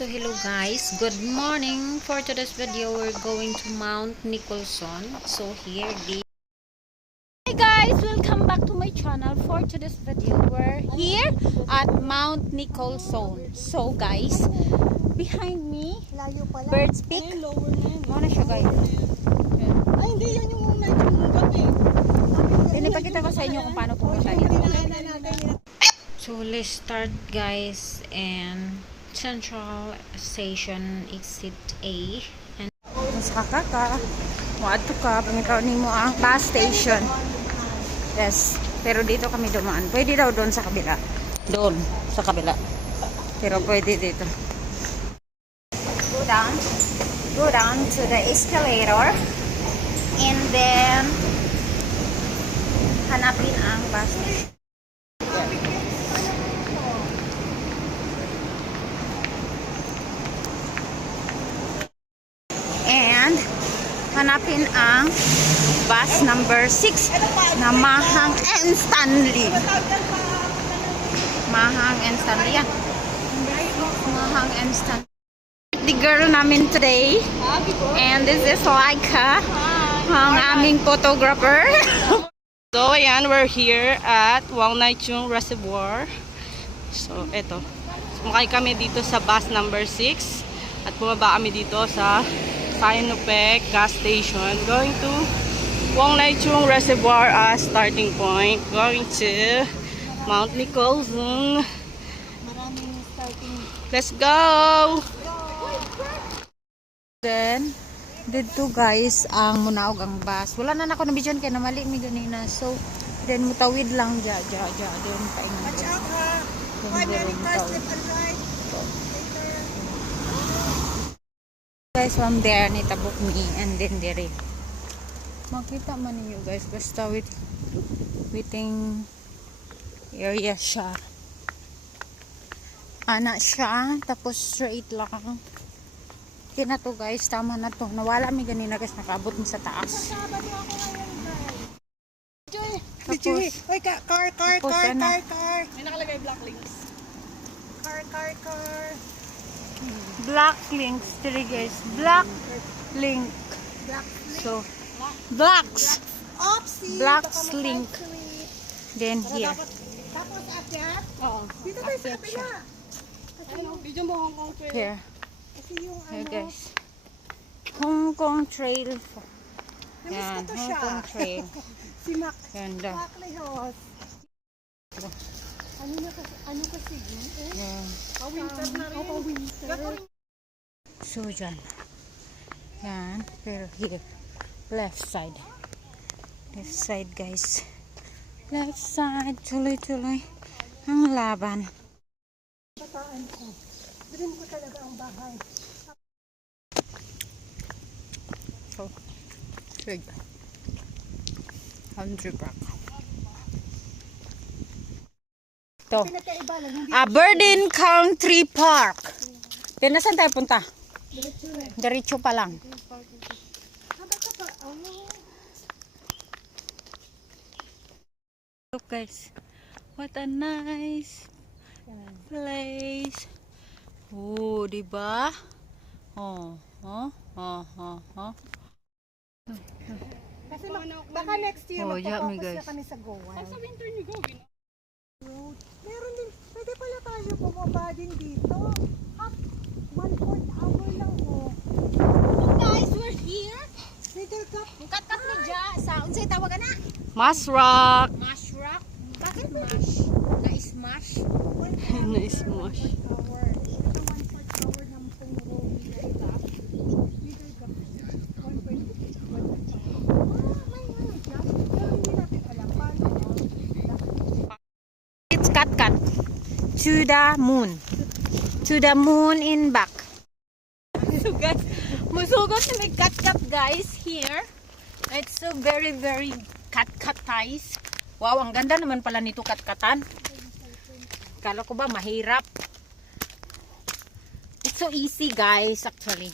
So hello guys, good morning. For today's video, we're going to Mount Nicholson. So here, Hey guys, welcome back to my channel. For today's video, we're here at Mount Nicholson. So guys, behind me, Bird's Peak. Muna siya guys. Ay, hindi yan yung night yung gabi. Pinipakita ko sa inyo kung paano pumunta dito. So let's start guys, and Central Station Exit A. And mas kakaka, wato ka, pangitaw ni mo ang bus station. Yes, pero dito kami dumaan. Pwede daw doon sa kabila. Doon sa kabila. Pero pwede dito. Go down to the escalator. And then hanapin ang bus station. And hanapin ang bus number 6 na Mahang and Stanley. Mahang and Stanley yan. Mahang and Stanley. The girl namin today. And this is Laika, ang aming photographer. So, ayan, we're here at Walnaichung Reservoir. So, eto. Sumakay kami dito sa bus number 6 at bumaba kami dito sa Sinopec gas station. Going to Walnaichung Reservoir as starting point. Going to Mount Nicholson. Maraming starting. Let's go! Then, dito guys, ang munaog ang bus. Wala na ako na vision kaya namali mi ganina. So, then mutawid lang dya. Then, paingan Watch ko. out ha! Why many cars left and right? Guys, from there, nitabok me and then dire. Makita man niyo guys, basta waiting area siya. Anak siya, tapos straight lang. Okay na to guys, tama na to. Nawala mi ganina guys, nakaabot mi sa taas. Tapos, oy, car. May nakalagay black links. Car. Black links, dire guys. Black link. So, blacks. Oopsie! Blacks link. Then here. Tapos akyat. Oo. Dito tayo sa kabila. Ano, video mo Hong Kong Trail. Here. Kasi yung Here ano, guys. Hong Kong Trail. namiss ko Yan, to Hong siya. Kong Trail. Si Mac. Ganda. Maclehos. Ano kasi yun? Yan. Winter na rin. Winter. So, dyan. Yan. Pero here. Left side. Left side, guys. Left side. Tuloy-tuloy. Ang laban. Bataan ko. Dream ko talaga ang bahay. So, good. 100 bucks. Ito. Pinakaiba lang. Hindi Aberdeen Country Park. Yan, nasan tayo punta? Diretso pa lang. haba ka pa. Look guys, what a nice place. Oh, diba? Oh. Kasi baka next year Oh, yeah, magpo-focus guys. na kami sa Goa. Sa winter niyo gawin. Meron din, pwede pala tayo bumaba din dito. Half, 1/4 hour lang oh. Guys, we're here. Middle cup. Kat-kat ni Ja. Sa unsay tawag na? Mass Rock. Mash rock. Bakit mash? Na-smash? Na-smash. Hour. Ito 1/4 hour ng puro middle cup. Middle cup. 1/4 hour. May ano siya. Pero hindi natin alam paano. It's kat-kat. To the moon. To the moon in back. So guys, musugot na may kat-kat guys here. It's so very kat-kat guys. Wow, ang ganda naman pala nito kat-katan. Kala ko ba mahirap? It's so easy guys actually.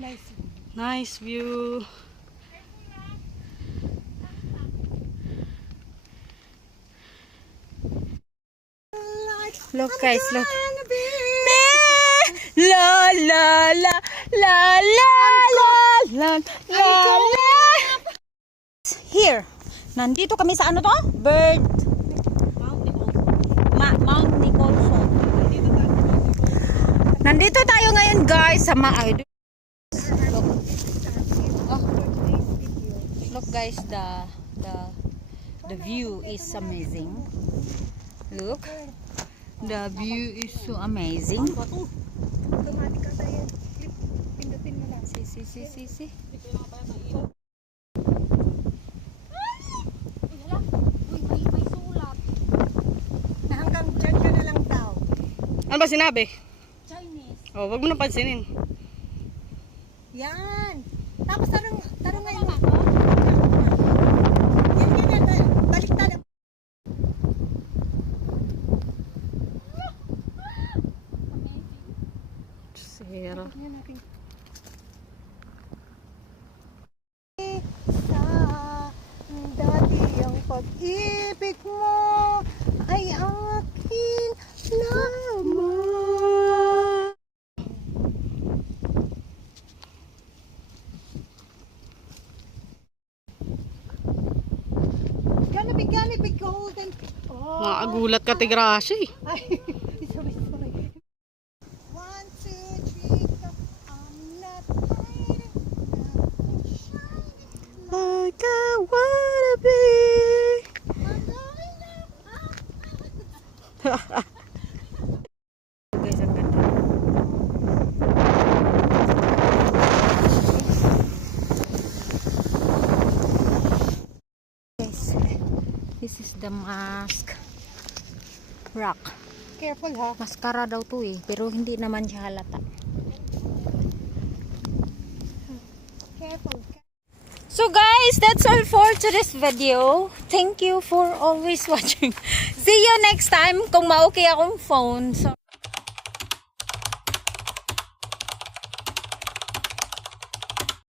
Nice. Nice view. Look guys, look. La la la la la la la la. Here. Nandito kami sa ano to? Bird. Mount Nicholson. Nandito tayo ngayon guys sa Look. Oh. Look guys, the view is amazing. Look. The view is so amazing. Automatic ka tayo. Pindutin mo lang. See. Na hanggang dyan ka na lang daw. Ano ba sinabi? Chinese. Oh, wag mo na pansinin. Yan. Tapos tarong ngayon. Yan na. Baliktad. Sira. Yan natin. Sa dati ang pag-ibig mo ay akin lamang. Gonna be golden. Oh. Nakagulat ka, Tigrasya eh. Ay, sorry. 1, 2, 3, go. I'm not hiding, nothing shining. Like I wanna be. I'm going up. Guys, ang ganda. Guys, this is the mask rock. Careful ha. Mascara daw to eh, pero hindi naman siya halata. Careful. So guys, that's all for today's video. Thank you for always watching. See you next time kung ma-okay akong phone. So